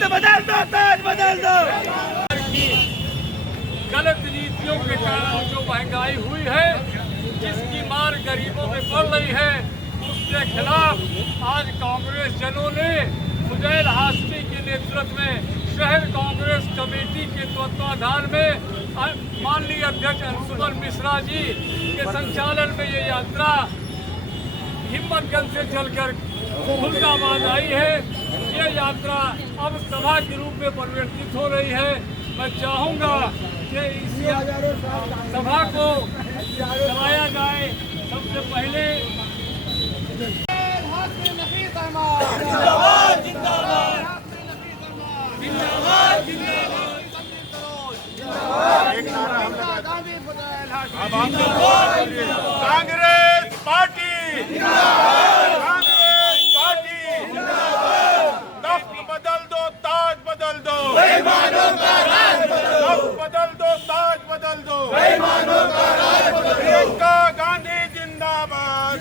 तख्त बदल दो, ताज बदल दो। गलत नीतियों के कारण जो महंगाई हुई है, जिसकी मार गरीबों में पड़ रही है, उसके खिलाफ आज कांग्रेस जनों ने फुजैल हाशमी के नेतृत्व में शहर कांग्रेस कमेटी के तत्वाधान में माननीय अध्यक्ष अंशुमन मिश्रा जी के संचालन में ये यात्रा हिम्मतगंज से चलकर खुलदाबाद आई है। ये यात्रा अब सभा के रूप में परिवर्तित हो रही है। मैं चाहूँगा कि इस सभा को चलाया जाए। सबसे पहले कांग्रेस पार्टी, कांग्रेस पार्टी, तख्त बदल दो, ताज बदल दो, तख्त बदल दो, ताज बदल दो, प्रियंका गांधी जिंदाबाद,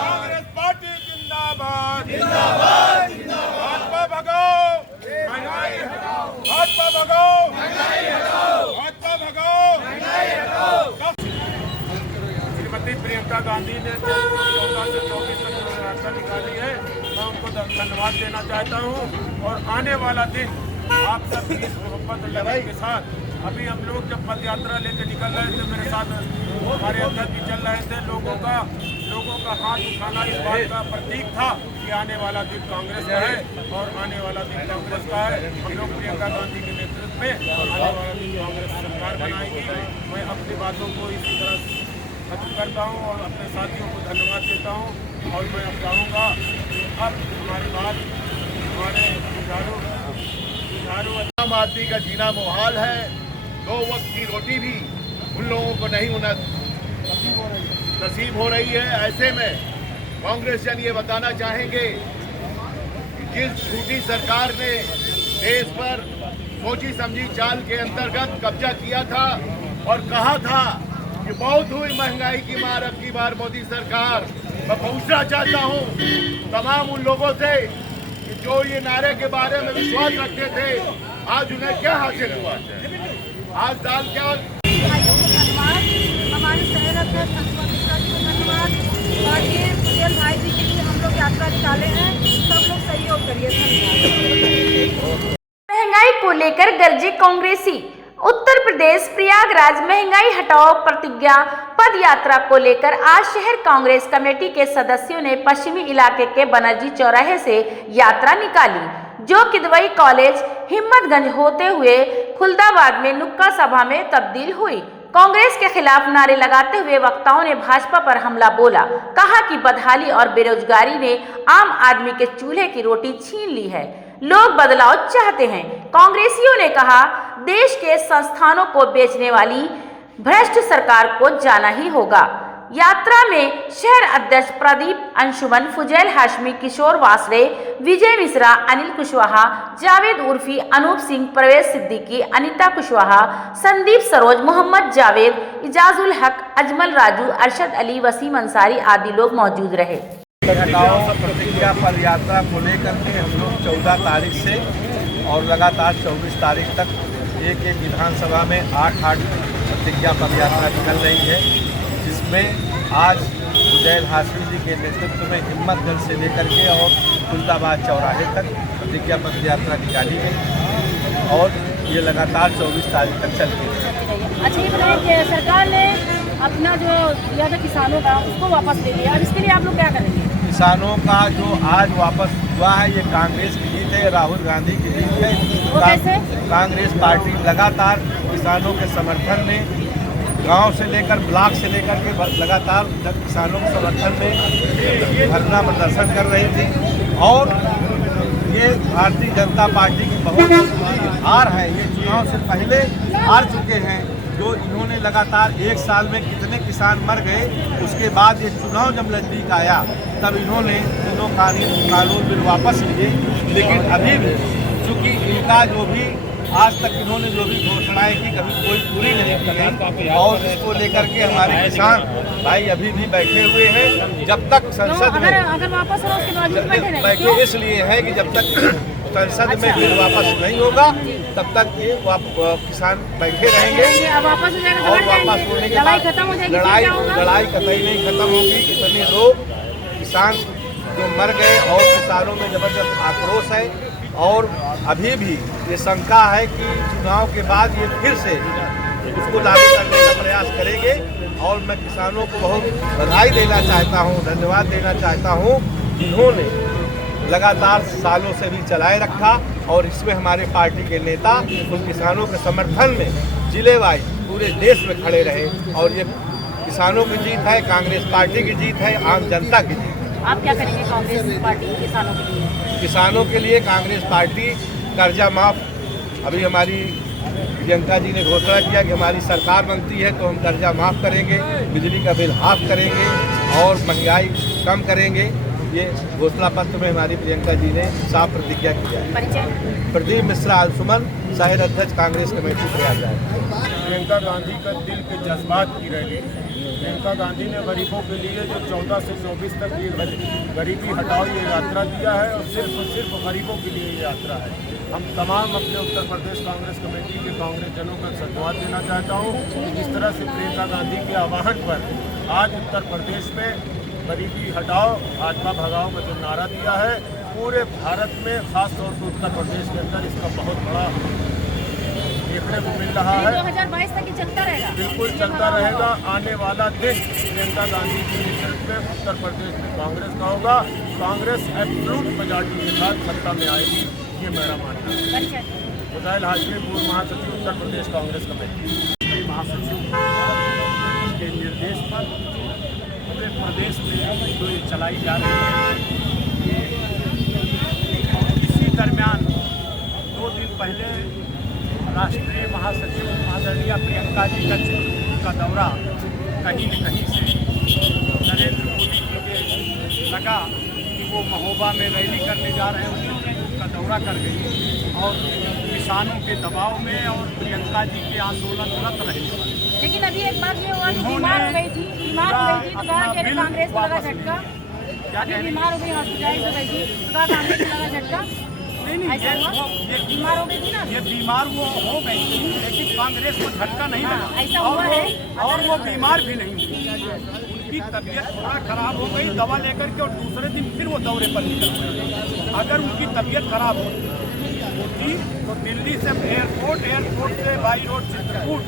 कांग्रेस पार्टी जिंदाबाद, भाजपा भगाओ, भाजपा भगाओ, भाजपा भगाओ। श्रीमती प्रियंका गांधी ने 14 से 24 तक यात्रा निकाली है। मैं उनको धन्यवाद देना चाहता हूं और आने वाला दिन आप सबकी इस मोहब्बत लड़ाई के साथ, अभी हम लोग जब पद यात्रा लेके निकल रहे थे, मेरे साथ हमारे अध्यक्ष भी चल रहे थे, लोगों का हाथ उठाना इस बात का प्रतीक था कि आने वाला दिन कांग्रेस का है और आने वाला दिन कांग्रेस का है। हम लोग प्रियंका गांधी के नेतृत्व में आने वाला दिन कांग्रेस सरकार बनाएगी। मैं अपनी बातों को इसी तरह खत्म करता हूँ और अपने साथियों को धन्यवाद देता हूँ। और मैं अब चाहूँगा अब हमारी बात हमारे आम आदमी का जीना मुहाल है। 2 वक्त की रोटी भी उन लोगों को नहीं नसीब हो रही है। ऐसे में कांग्रेस जन ये बताना चाहेंगे कि जिस झूठी सरकार ने देश पर सोची समझी चाल के अंतर्गत कब्जा किया था और कहा था कि बहुत हुई महंगाई की मार, अब की बार मोदी सरकार। मैं पूछना चाहता हूं तमाम उन लोगों से कि जो ये नारे के बारे में विश्वास रखते थे, आज उन्हें क्या हासिल हुआ? आज दाल क्या? हमारे शहर अध्यक्ष अंशुमन मिश्रा जी को धन्यवाद। और ये फुजैल भाई जी के लिए हम लोग यात्रा निकाले हैं, सब लोग सहयोग करिए। धन्यवाद। महंगाई को लेकर गरजे कांग्रेसी। उत्तर प्रदेश प्रयागराज महंगाई हटाओ प्रतिज्ञा पद यात्रा को लेकर आज शहर कांग्रेस कमेटी के सदस्यों ने पश्चिमी इलाके के बनर्जी चौराहे से यात्रा निकाली, जो किदवई कॉलेज हिम्मतगंज होते हुए खुलदाबाद में नुक्कड़ सभा में तब्दील हुई। कांग्रेस के खिलाफ नारे लगाते हुए वक्ताओं ने भाजपा पर हमला बोला। कहा कि बदहाली और बेरोजगारी ने आम आदमी के चूल्हे की रोटी छीन ली है। लोग बदलाव चाहते हैं। कांग्रेसियों ने कहा, देश के संस्थानों को बेचने वाली भ्रष्ट सरकार को जाना ही होगा। यात्रा में शहर अध्यक्ष प्रदीप, अंशुमन, फुजैल हाशमी, किशोर वासरे, विजय मिश्रा, अनिल कुशवाहा, जावेद उर्फी, अनूप सिंह, प्रवेश सिद्दीकी, अनीता कुशवाहा, संदीप सरोज, मोहम्मद जावेद, इजाजुल हक, अजमल राजू, अरशद अली, वसीम अंसारी आदि लोग मौजूद रहे। प्रतिज्ञा पद यात्रा को लेकर के हम लोग 14 तारीख से और लगातार 24 तारीख तक एक विधानसभा में 8 प्रतिज्ञा पद यात्रा निकल रही है, जिसमें आज फुजैल हाशमी जी के नेतृत्व में हिम्मतगंज से लेकर के और खुलदाबाद चौराहे तक प्रतिज्ञा पद यात्रा निकाली गई और ये लगातार 24 तारीख तक चलती है। अच्छा, ये बताइए कि सरकार ने अपना जो दिया था किसानों का, उसको वापस ले लिया, अब इसके लिए आप लोग क्या करेंगे? किसानों का जो आज वापस हुआ है, ये कांग्रेस की जीत है, राहुल गांधी की जीत है। कांग्रेस पार्टी लगातार किसानों के समर्थन में गांव से लेकर ब्लॉक से लेकर के लगातार किसानों के समर्थन में धरना प्रदर्शन कर रही थी और ये भारतीय जनता पार्टी की बहुत हार है। ये चुनाव से पहले हार चुके हैं, जो इन्होंने लगातार 1 साल में कितने किसान मर गए। उसके बाद ये चुनाव जब नजदीक आया तब इन्होंने तीनों कानून बिल वापस लिए, लेकिन अभी भी चूँकि इनका जो भी आज तक इन्होंने जो भी घोषणाएं की कभी कोई पूरी नहीं की और इसको लेकर के हमारे किसान भाई अभी भी बैठे हुए हैं। जब तक संसद में अगर वापस हो उसके बाद बैठे इसलिए है कि जब तक संसद में बिल वापस नहीं होगा तब तक ये किसान बैठे रहेंगे। अब वापस हो जाएगा, और वापस होने के लड़ाई बाद खत्म हो जाएगी, लड़ाई कतई नहीं खत्म होगी। इतने लोग किसान जो मर गए और किसानों में जबरदस्त आक्रोश है और अभी भी ये शंका है कि चुनाव के बाद ये फिर से उसको लागू करने का प्रयास करेंगे। और मैं किसानों को बहुत बधाई देना चाहता हूँ, धन्यवाद देना चाहता हूँ, जिन्होंने लगातार सालों से भी चलाए रखा और इसमें हमारे पार्टी के नेता उन किसानों के समर्थन में जिले वाइज पूरे देश में खड़े रहे। और ये किसानों की जीत है, कांग्रेस पार्टी की जीत है, आम जनता की जीत है। आप क्या करेंगे कांग्रेस पार्टी किसानों के लिए? किसानों के लिए कांग्रेस पार्टी कर्जा माफ, अभी हमारी प्रियंका जी ने घोषणा किया कि हमारी सरकार बनती है तो हम कर्जा माफ करेंगे, बिजली का बिल हाफ करेंगे और महंगाई कम करेंगे। ये घोषणा पत्र में हमारी प्रियंका जी ने साफ प्रतिज्ञा की है। प्रदीप मिश्रा अंशुमन, शहर अध्यक्ष कांग्रेस कमेटी प्रयागराज। प्रियंका गांधी का दिल के जज्बात की रैली। प्रियंका गांधी ने गरीबों के लिए जो 14 से 24 तक ये गरीबी हटाओ ये यात्रा दिया है और सिर्फ गरीबों के लिए ये यात्रा है। हम तमाम अपने उत्तर प्रदेश कांग्रेस कमेटी के कांग्रेस जनों को धन्यवाद देना चाहता हूँ। जिस तरह से प्रियंका गांधी के आह्वान पर आज उत्तर प्रदेश में गरीबी हटाओ भाजपा भगाओ का जो नारा दिया है, पूरे भारत में खासतौर पर उत्तर प्रदेश के अंदर इसका बहुत बड़ा देखने को मिल रहा है। 2022 तक चलता रहेगा, बिल्कुल चलता रहेगा। आने वाला दिन प्रियंका गांधी के नेतृत्व में उत्तर प्रदेश में कांग्रेस का होगा। कांग्रेस एब्सोल्यूट मेजॉरिटी के साथ सत्ता में आएगी, ये मेरा मानना है। फुज़ैल हाशमी, पूर्व महासचिव उत्तर प्रदेश कांग्रेस कमेटी। महासचिव के निर्देश पर पूरे प्रदेश में जो ये चलाई जा रही है, ये इसी दरमियान 2 दिन पहले राष्ट्रीय महासचिव आदरणीय प्रियंका जी का चित्रकूट का दौरा कहीं न कहीं से नरेंद्र मोदी जी के लगा कि वो महोबा में रैली करने जा रहे हैं, चित्रकूट का दौरा कर गई और किसानों के दबाव में और प्रियंका जी के आंदोलनरत रहे। लेकिन अभी एक बात ये हुआ कि बीमार हो गई थी तो कहा कि कांग्रेस को लगा झटका। क्या बीमार हो गई, हॉस्पिटलाइज हो गई थी तो कहा कांग्रेस को लगा झटका। नहीं, ये बीमार हो गई थी ना, ये बीमार वो हो गई थी लेकिन कांग्रेस को झटका नहीं लगा। ऐसा हुआ है और वो बीमार भी नहीं हुई। उनकी तबीयत थोड़ा खराब हो गई दवा लेकर के और दूसरे दिन फिर वो दौरे पर निकल गए। अगर उनकी तबीयत खराब होती तो दिल्ली से एयरपोर्ट से बाई रोड चित्रकूट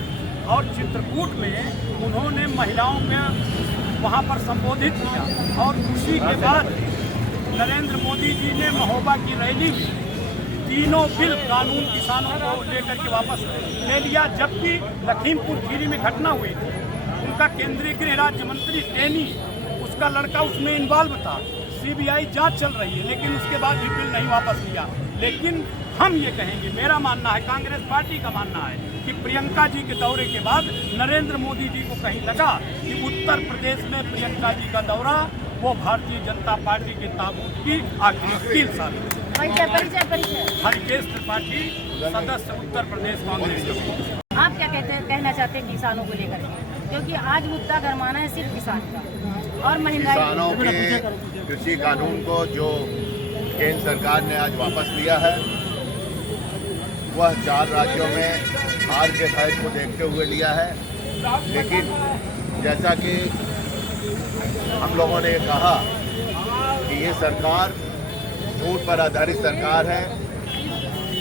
और चित्रकूट में उन्होंने महिलाओं में वहाँ पर संबोधित किया और उसी के बाद नरेंद्र मोदी जी ने महोबा की रैली में तीनों बिल कानून किसानों को लेकर के वापस ले लिया। जबकि लखीमपुर खीरी में घटना हुई थी, उनका केंद्रीय गृह राज्य मंत्री टेनी, उसका लड़का उसमें इन्वॉल्व था। सीबीआई जांच चल रही है लेकिन उसके बाद भी बिल नहीं वापस लिया। लेकिन हम ये कहेंगे, मेरा मानना है, कांग्रेस पार्टी का मानना है कि प्रियंका जी के दौरे के बाद नरेंद्र मोदी जी को कहीं लगा कि उत्तर प्रदेश में प्रियंका जी का दौरा वो भारतीय जनता पार्टी के ताबूत की आखिरी 3 साल। हरिकेश त्रिपाठी, सदस्य उत्तर प्रदेश कांग्रेस कमेटी। आप क्या कहना चाहते हैं किसानों को लेकर के? क्योंकि आज मुद्दा गरमाना है सिर्फ किसान का और महंगाई। किसानों के कृषि कानून को जो केंद्र सरकार ने आज वापस लिया है वह 4 राज्यों में हार के भय को देखते हुए लिया है। लेकिन जैसा कि हम लोगों ने कहा कि ये सरकार झूठ पर आधारित सरकार है।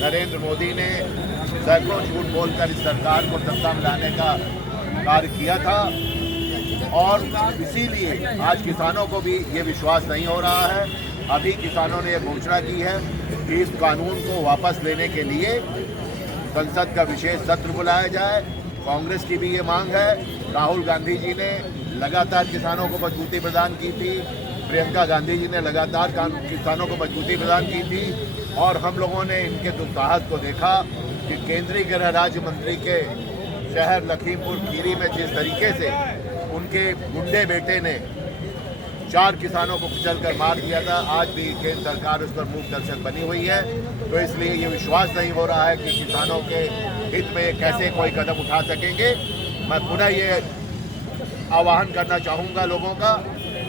नरेंद्र मोदी ने सैकड़ों झूठ बोलकर इस सरकार को सत्ता में लाने का कार्य किया था और इसीलिए आज किसानों को भी ये विश्वास नहीं हो रहा है। अभी किसानों ने ये घोषणा की है कि इस कानून को वापस लेने के लिए संसद का विशेष सत्र बुलाया जाए। कांग्रेस की भी ये मांग है। राहुल गांधी जी ने लगातार किसानों को मजबूती प्रदान की थी, प्रियंका गांधी जी ने लगातार किसानों को मजबूती प्रदान की थी और हम लोगों ने इनके दुस्साहस को देखा कि केंद्रीय गृह राज्य मंत्री के शहर लखीमपुर खीरी में जिस तरीके से उनके गुंडे बेटे ने 4 किसानों को कुचलकर मार दिया था, आज भी केंद्र सरकार उस पर मूक दर्शक बनी हुई है। तो इसलिए ये विश्वास नहीं हो रहा है कि किसानों के हित में कैसे कोई कदम उठा सकेंगे। मैं पुनः ये आह्वान करना चाहूँगा लोगों का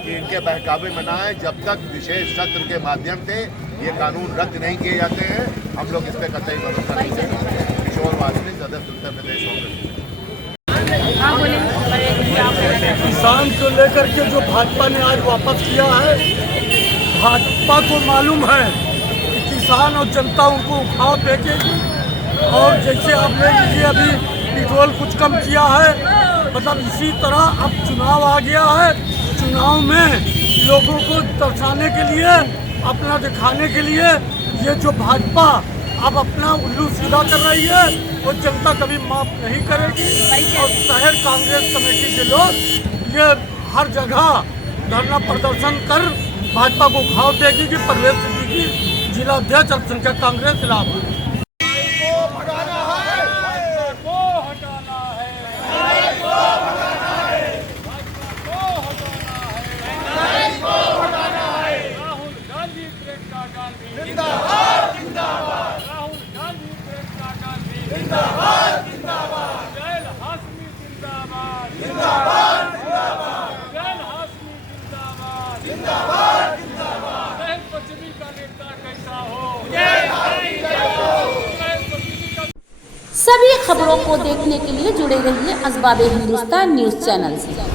कि इनके बहकावे में न आए। जब तक विशेष सत्र के माध्यम से ये कानून रद्द नहीं किए जाते हैं। हम लोग इस पर कतई भरोसा नहीं करेंगे। किशोर वासनिक, सदस्य उत्तर प्रदेश कांग्रेस। किसान को लेकर के जो भाजपा ने आज वापस किया है, भाजपा को मालूम है कि किसान और जनता उनको उठाव फेंकेगी। और जैसे आप ले लीजिए, अभी पेट्रोल कुछ कम किया है, मतलब इसी तरह अब चुनाव आ गया है। चुनाव में लोगों को दर्शाने के लिए, अपना दिखाने के लिए ये जो भाजपा अब अपना उल्लू सीधा कर रही है, वो जनता कभी माफ नहीं करेगी। और शहर कांग्रेस कमेटी के लोग ये हर जगह धरना प्रदर्शन कर भाजपा को घाव देगी कि परवेज सिद्दीकी जिला अध्यक्ष अल्पसंख्यक कांग्रेस इलाहाबाद। सभी खबरों को देखने के लिए जुड़े रहिए असबाब हिंदुस्तान न्यूज़ चैनल से।